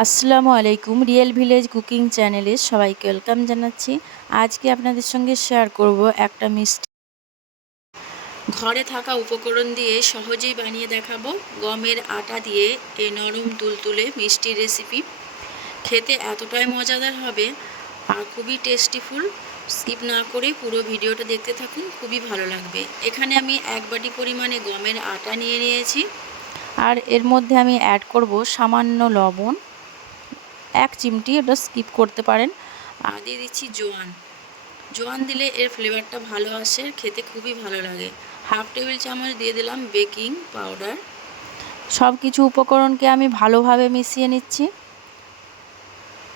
আসসালামু আলাইকুম। Real village cooking চ্যানেলে সবাইকে ওয়েলকাম জানাচ্ছি। আজকে আপনাদের সঙ্গে শেয়ার করব একটা মিষ্টি ঘরে থাকা উপকরণ দিয়ে সহজেই বানিয়ে দেখাবো। গমের আটা দিয়ে এই নরম তুলতুলে মিষ্টি রেসিপি খেতে এতটাই মজাদার হবে আর খুবই টেস্টিফুল। স্কিপ না করে পুরো ভিডিওটা দেখতে থাকুন, খুবই ভালো লাগবে। এখানে আমি 1 বাটি পরিমাণে গমের আটা নিয়ে নিয়েছি আর এর মধ্যে আমি অ্যাড করব সামান্য লবণ, 1 চিমটি, ওটা স্কিপ করতে পারেন। আর দিয়ে দিচ্ছি জোয়ান। জোয়ান দিলে এর ফ্লেভারটা ভালো আসে, খেতে খুবই ভালো লাগে। 1/2 টেবিল চামচ দিয়ে দিলাম বেকিং পাউডার। সব কিছু উপকরণকে আমি ভালোভাবে মিশিয়ে নিচ্ছি।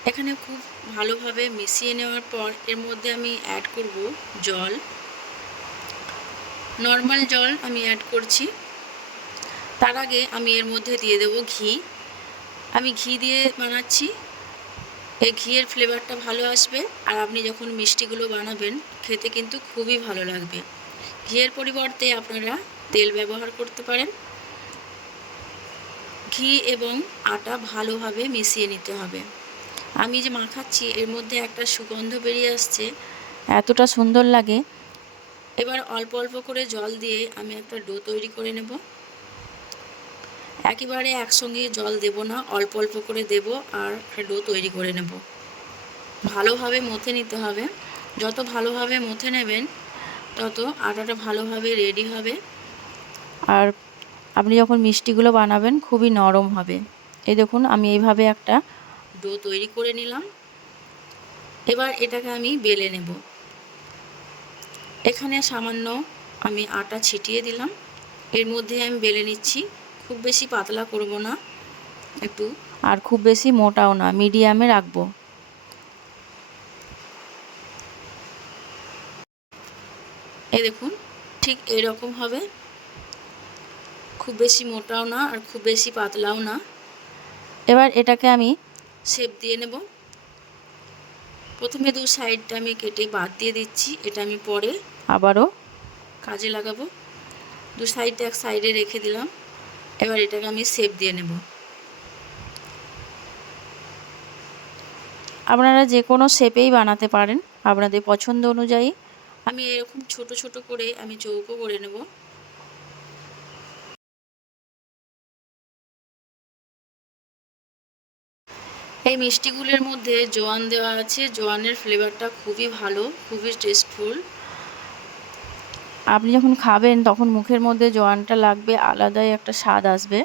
এখানে খুব ভালোভাবে মিশিয়ে নেওয়ার পর এর মধ্যে আমি অ্যাড করব জল। নর্মাল জল আমি অ্যাড করছি। তার আগে আমি এর মধ্যে দিয়ে দেব ঘি। আমি ঘি দিয়ে বানাচ্ছি, এই ঘিয়ের ফ্লেভারটা ভালো আসবে আর আপনি যখন মিষ্টিগুলো বানাবেন খেতে কিন্তু খুবই ভালো লাগবে। ঘিয়ের পরিবর্তে আপনারা তেল ব্যবহার করতে পারেন। ঘি এবং আটা ভালোভাবে মিশিয়ে নিতে হবে। আমি যে মাখাচ্ছি এর মধ্যে একটা সুগন্ধ বেরিয়ে আসছে, এতটা সুন্দর লাগে। এবার অল্প অল্প করে জল দিয়ে আমি একটা ডো তৈরি করে নেব। একেবারে একসঙ্গে জল দেব না, অল্প অল্প করে দেব আর ডো তৈরি করে নেব। ভালোভাবে মথে নিতে হবে। যত ভালোভাবে মথে নেবেন তত আটাটা ভালোভাবে রেডি হবে আর আপনি যখন মিষ্টিগুলো বানাবেন খুবই নরম হবে। এই দেখুন আমি এইভাবে একটা ডো তৈরি করে নিলাম। এবার এটাকে আমি বেলে নেব। এখানে সামান্য আমি আটা ছিটিয়ে দিলাম, এর মধ্যে আমি বেলে নিচ্ছি। খুব বেশি পাতলা করব না একটু, আর খুব বেশি মোটাও না, মিডিয়ামে রাখবো। এই দেখুন ঠিক এরকম হবে, খুব বেশি মোটাও না আর খুব বেশি পাতলাও না। এবার এটাকে আমি শেপ দিয়ে নেব। প্রথমে 2 সাইডটা আমি কেটে বাদ দিয়ে দিচ্ছি, এটা আমি পরে আবারও কাজে লাগাবো। 2 সাইডটা এক সাইডে রেখে দিলাম। এবার এটাকে আমি শেপ দিয়ে নেব। আপনারা যে কোনো শেপেই বানাতে পারেন আপনাদের পছন্দ অনুযায়ী। আমি এরকম ছোট ছোট করে আমি চৌকো করে নেব। এই মিষ্টিগুলোর মধ্যে জোয়ান দেওয়া আছে, জোয়ানের ফ্লেভারটা খুবই ভালো, খুবই টেস্টফুল। আপনি যখন খাবেন তখন মুখের মধ্যে জোয়ানটা লাগবে, আলাদাই একটা স্বাদ আসবে।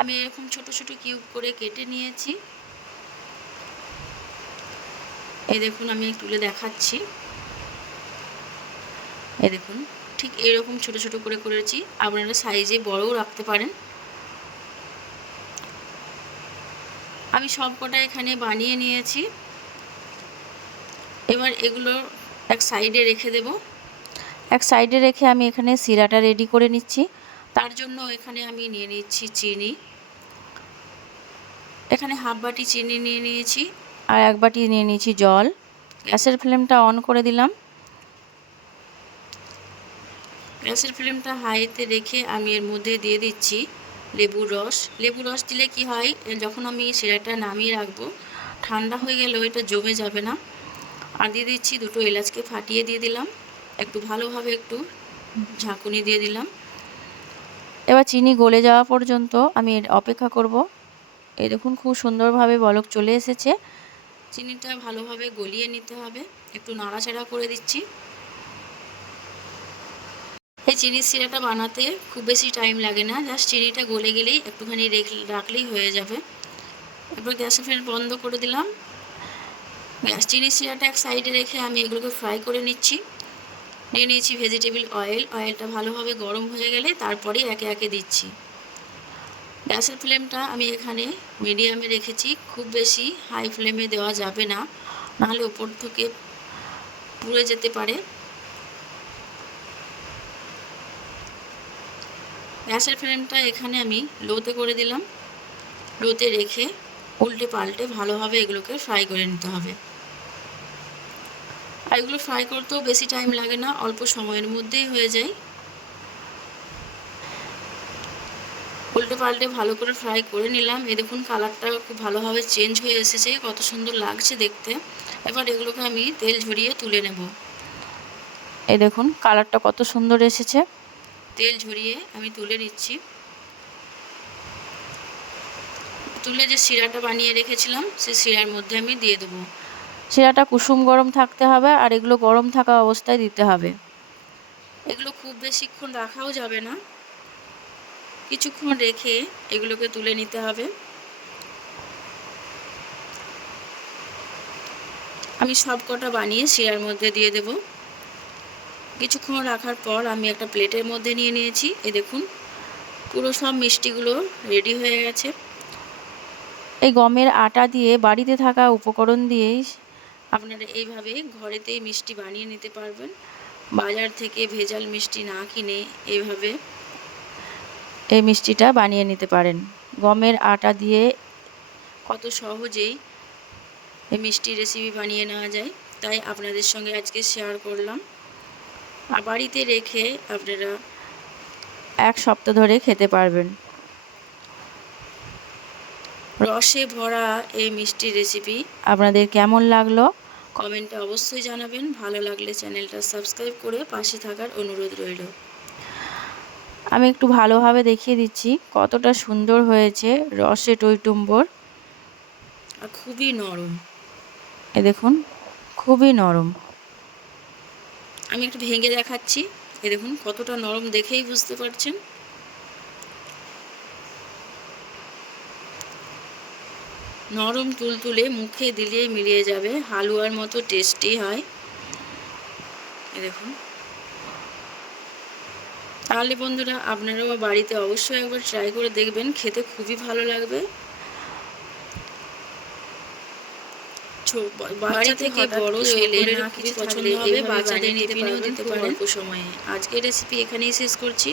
আমি এরকম ছোট ছোট কিউব করে কেটে নিয়েছি। এই দেখুন আমি তুলে দেখাচ্ছি। এই দেখুন ঠিক এরকম ছোট ছোট করে করেছি, আপনারা সাইজে বড়ও রাখতে পারেন। আমি সবকটা এখানে বানিয়ে নিয়েছি। এবার এগুলো এক সাইডে রেখে দেব। এক সাইডে রেখে আমি এখানে সিরাটা রেডি করে নিচ্ছি। তার জন্য এখানে আমি নিয়ে নিচ্ছি চিনি। এখানে 1/2 বাটি চিনি নিয়ে নিয়েছি আর 1 বাটি নিয়ে নিয়েছি জল। গ্যাসের ফ্লেমটা অন করে দিলাম। গ্যাসের ফ্লেমটা হাইতে রেখে আমি এর মধ্যে দিয়ে দিচ্ছি লেবুর রস। লেবুর রস দিলে কি হয়, যখন আমি সিরাটা নামিয়ে রাখবো ঠান্ডা হয়ে গেলেও এটা জমে যাবে না। আর দিয়ে দিচ্ছি 2টো এলাচকে ফাটিয়ে দিয়ে দিলাম। একটু ভালোভাবে একটু ঝাঁকুনি দিয়ে দিলাম। এবার চিনি গলে যাওয়া পর্যন্ত আমি অপেক্ষা করব। এই দেখুন খুব সুন্দরভাবে বলক চলে এসেছে। চিনিটা ভালোভাবে গলিয়ে নিতে হবে, একটু নাড়াচাড়া করে দিচ্ছি। এই চিনির সিরাটা বানাতে খুব বেশি টাইম লাগে না, জাস্ট চিনিটা গলে গেলেই একটুখানি রাখলেই হয়ে যাবে। এবার গ্যাসের ফ্লেম বন্ধ করে দিলাম। চিনির সিরাটা এক সাইডে রেখে আমি এগুলোকে ফ্রাই করে নিচ্ছি। নিয়ে নিয়েছি ভেজিটেবল অয়েল। অয়েলটা ভালোভাবে গরম হয়ে গেলে তারপরে একে একে দিচ্ছি। গ্যাসের ফ্লেমটা আমি এখানে মিডিয়ামে রেখেছি, খুব বেশি হাই ফ্লেমে দেওয়া যাবে না, নাহলে ওপর থেকে পুড়ে যেতে পারে। গ্যাসের ফ্লেমটা এখানে আমি লোতে করে দিলাম। লোতে রেখে উল্টে পাল্টে ভালোভাবে এগুলোকে ফ্রাই করে নিতে হবে। আর এগুলো ফ্রাই করতেও বেশি টাইম লাগে না, অল্প সময়ের মধ্যেই হয়ে যায়। উল্টে পাল্টে ভালো করে ফ্রাই করে নিলাম। এই দেখুন কালারটা খুব ভালোভাবে চেঞ্জ হয়ে এসেছে, কত সুন্দর লাগছে দেখতে। এবার এগুলোকে আমি তেল ঝরিয়ে তুলে নেব। এই দেখুন কালারটা কত সুন্দর এসেছে। তেল ঝরিয়ে আমি তুলে নিচ্ছি। তুলে যে শিরাটা বানিয়ে রেখেছিলাম সেই শিরার মধ্যে আমি দিয়ে দেবো। শিরাটা কুসুম গরম থাকতে হবে, আর এগুলো গরম থাকা অবস্থায় দিতে হবে। এগুলো খুব বেশিক্ষণ রাখাও যাবে না, কিছুক্ষণ রেখে এগুলোকে তুলে নিতে হবে। আমি সব কটা বানিয়ে শিরার মধ্যে দিয়ে দেব। কিছুক্ষণ রাখার পর আমি একটা প্লেটের মধ্যে নিয়ে নিয়েছি। এই দেখুন পুরো সব মিষ্টিগুলো রেডি হয়ে গেছে। এই গমের আটা দিয়ে, বাড়িতে থাকা উপকরণ দিয়েই আপনারা এইভাবে ঘরেতেই মিষ্টি বানিয়ে নিতে পারবেন। বাজার থেকে ভেজাল মিষ্টি না কিনে এইভাবে এই মিষ্টিটা বানিয়ে নিতে পারেন। গমের আটা দিয়ে কত সহজেই এই মিষ্টি রেসিপি বানিয়ে নেওয়া যায়, তাই আপনাদের সঙ্গে আজকে শেয়ার করলাম। আর বাড়িতে রেখে আপনারা এক সপ্তাহ ধরে খেতে পারবেন। রসে ভরা এই মিষ্টি রেসিপি আপনাদের কেমন লাগলো কমেন্টে অবশ্যই জানাবেন। ভালো লাগলে চ্যানেলটা সাবস্ক্রাইব করে পাশে থাকার অনুরোধ রইল। আমি একটু ভালোভাবে দেখিয়ে দিচ্ছি কতটা সুন্দর হয়েছে, রসে টইটুম্বর আর খুবই নরম। এ দেখুন খুবই নরম। আমি একটু ভেঙে দেখাচ্ছি। এ দেখুন কতটা নরম, দেখেই বুঝতে পারছেন। নরম তুলতুলে, মুখে দিলেই মিলিয়ে যাবে, হালুয়ার মতো টেস্টি হয়। এ দেখুন। তাহলে বন্ধুরা আপনারাও বাড়িতে অবশ্যই একবার ট্রাই করে দেখবেন, খেতে খুবই ভালো লাগবে। বাচ্চা থেকে বড় ছেলে না কিছু পছন্দ হবে, বাচ্চাদের টিফিনেও দিতে পারেন অল্প সময়ে। আজকের রেসিপি এখানেই শেষ করছি।